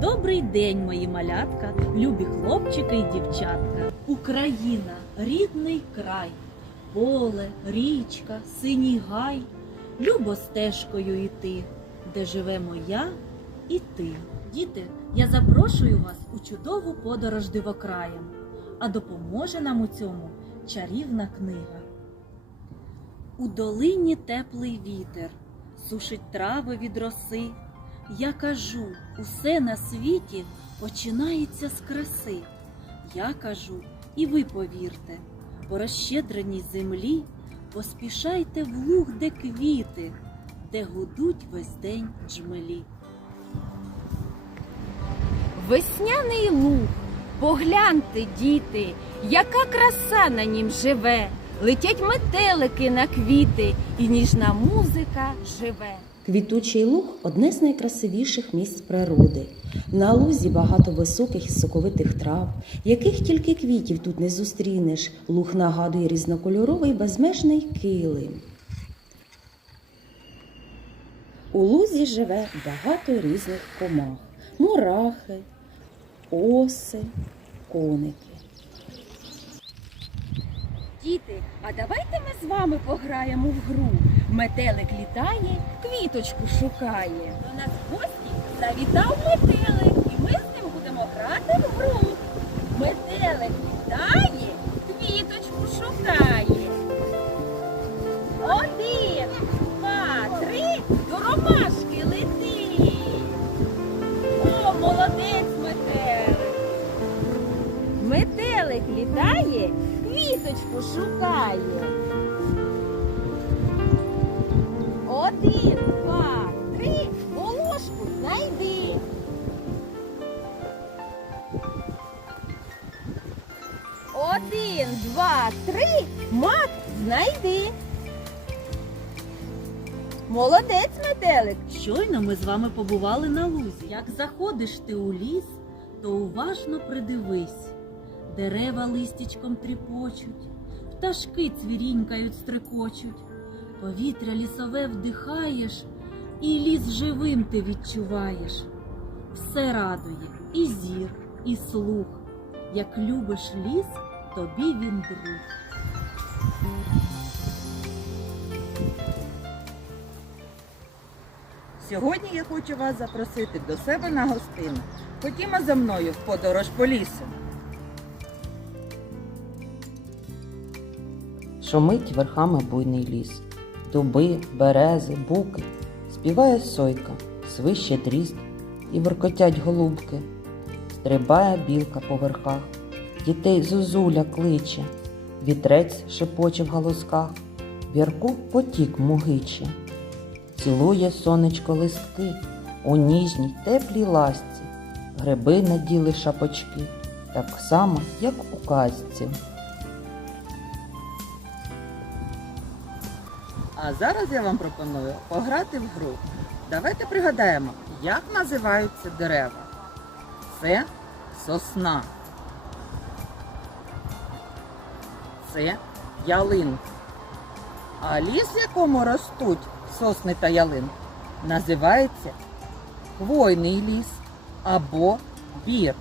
Добрий день, мої малятка, любі хлопчики і дівчатка. Україна, рідний край, поле, річка, синій гай, любо стежкою іти, де живемо я і ти. Діти, я запрошую вас у чудову подорож дивокраєм, а допоможе нам у цьому чарівна книга. У долині теплий вітер, сушить трави від роси. Я кажу, усе на світі починається з краси. Я кажу, і ви повірте, по розщедреній землі поспішайте в луг, де квіти, де гудуть весь день джмелі. Весняний луг, погляньте, діти, яка краса на нім живе. Летять метелики на квіти, і ніжна музика живе. Квітучий луг одне з найкрасивіших місць природи. На лузі багато високих і соковитих трав, яких тільки квітів тут не зустрінеш. Луг нагадує різнокольоровий безмежний килим. У лузі живе багато різних комах: мурахи, оси, коники. Діти, а давайте ми з вами пограємо в гру. Метелик літає, квіточку шукає. До нас в гості завітав метелик, і ми з ним будемо грати в гру. Метелик літає, квіточку шукає. Знайди. Молодець, метелик. Щойно ми з вами побували на лузі. Як заходиш ти у ліс, то уважно придивись. Дерева листячком тріпочуть, пташки цвірінькають, стрикочуть. Повітря лісове вдихаєш, і ліс живим ти відчуваєш. Все радує і зір, і слух. Як любиш ліс, тобі він друг. Сьогодні я хочу вас запросити до себе на гостину. Ходімо за мною в подорож по лісу. Шумить верхами буйний ліс, дуби, берези, буки, співає сойка, свище дріст і воркотять голубки, стрибає білка по верхах, дітей зозуля кличе, вітрець шепоче в галузках, в ярку потік мугиче, цілує сонечко листки, у ніжній теплій ласці, гриби наділи шапочки, так само, як у казці. А зараз я вам пропоную пограти в гру. Давайте пригадаємо, як називаються дерева. Це сосна. Це ялинка. А ліс, в якому ростуть сосни та ялинки, називається хвойний ліс або бір.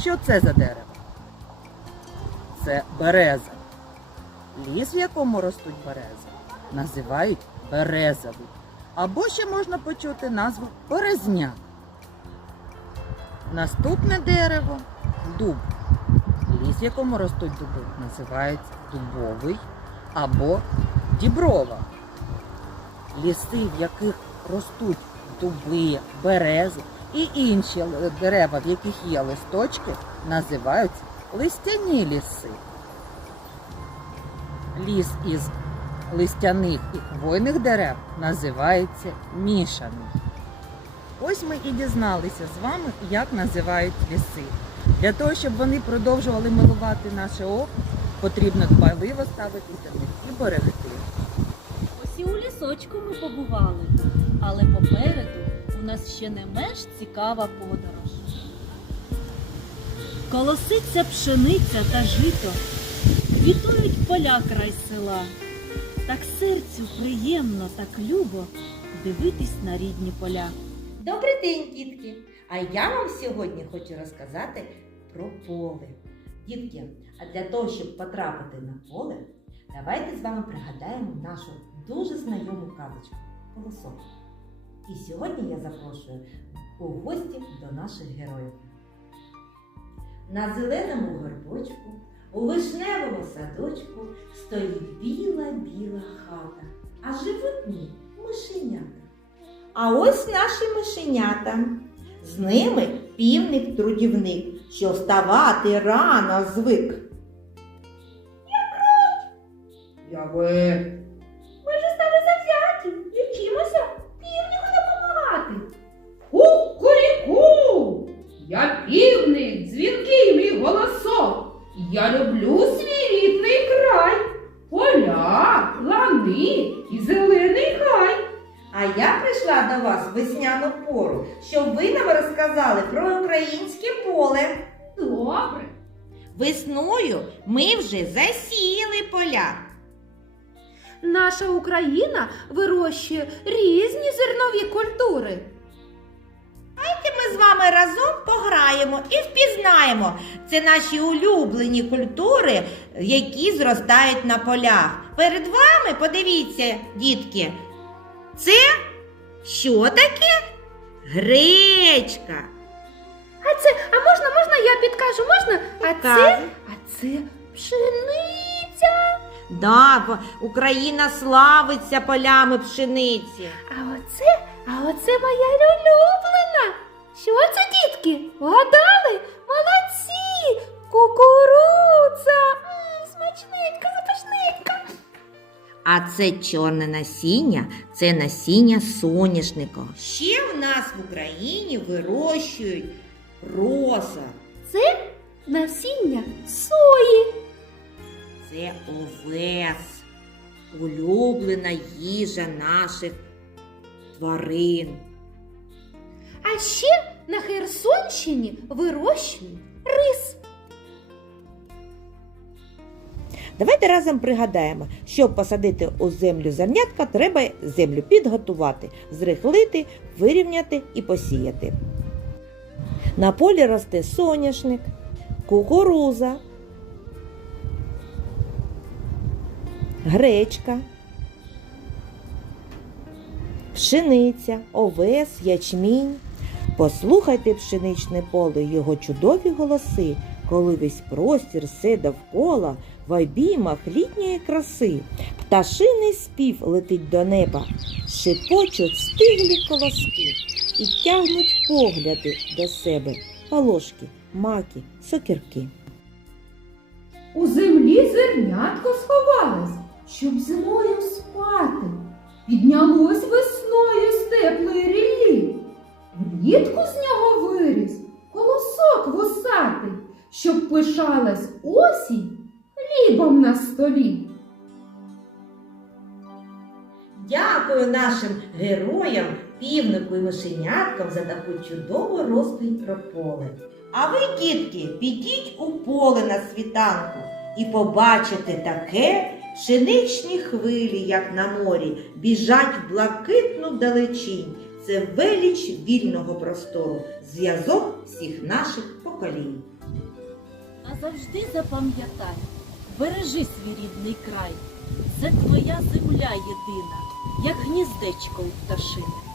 Що це за дерево? Це береза. Ліс, в якому ростуть берези, називають березовий. Або ще можна почути назву березня. Наступне дерево дуб. Ліс, в якому ростуть дуби, називається дубовий або діброва. Ліси, в яких ростуть дуби, берези і інші дерева, в яких є листочки, називаються листяні ліси. Ліс із листяних і хвойних дерев називається мішаний. Ось ми і дізналися з вами, як називають ліси. Для того, щоб вони продовжували милувати наше око, потрібно дбайливо ставитися до них і берегти. Ось і у лісочку ми побували, але попереду у нас ще не менш цікава подорож. Колоситься пшениця та жито, квітують поля край села. Так серцю приємно, так любо дивитись на рідні поля. Добрий день, дітки! А я вам сьогодні хочу розказати про поле. Дітки, а для того, щоб потрапити на поле, давайте з вами пригадаємо нашу дуже знайому казочку Колосок. І сьогодні я запрошую у гості до наших героїв. На зеленому горбочку, у вишневому садочку стоїть біла-біла хата, а живуть ній мишенята. А ось наші мишенята. З ними півник-трудівник, що вставати рано звик. Я ви. Ми ж стали завзяті і вчимося півнику допомагати. Ку-ку-ріку! Я півник, дзвінкий мій голосок. Я люблю свій рідний край. Поля, лани і. А я прийшла до вас в весняну пору, щоб ви нам розказали про українське поле. Добре. Весною ми вже засіяли поля. Наша Україна вирощує різні зернові культури. Давайте ми з вами разом пограємо і впізнаємо. Це наші улюблені культури, які зростають на полях. Перед вами, подивіться, дітки, це що таке? Гречка. А це, а можна, можна я підкажу? Можна? А це, Підказуй. а це пшениця. Да, бо Україна славиться полями пшениці. А оце, а оце моя улюблена. Це чорне насіння, це насіння соняшника. Ще в нас в Україні вирощують роса. Це насіння сої. Це овес, улюблена їжа наших тварин. А ще на Херсонщині вирощують Давайте разом пригадаємо, щоб посадити у землю зернятка, треба землю підготувати, зрихлити, вирівняти і посіяти. На полі росте соняшник, кукуруза, гречка, пшениця, овес, ячмінь. Послухайте пшеничне поле, його чудові голоси, коли весь простір все довкола в обіймах літньої краси. Пташиний спів летить до неба, шепочуть стиглі колоски і тягнуть погляди до себе полошки, маки, сокірки. У землі зернятко сховалось, щоб зимою спати. Піднялось весною з теплої ріллі. Влітку з нього виріс колосок вусатий, щоб пишалась осінь хлібом на столі. Дякую нашим героям, півнику і мишеняткам за таку чудову розповідь про поле. А ви, дітки, підіть у поле на світанку і побачите таке пшеничні хвилі, як на морі, біжать в блакитну далечінь. Це веліч вільного простору, зв'язок всіх наших поколінь. Назавжди запам'ятай, бережи свій рідний край. Це твоя земля єдина, як гніздечко у пташини.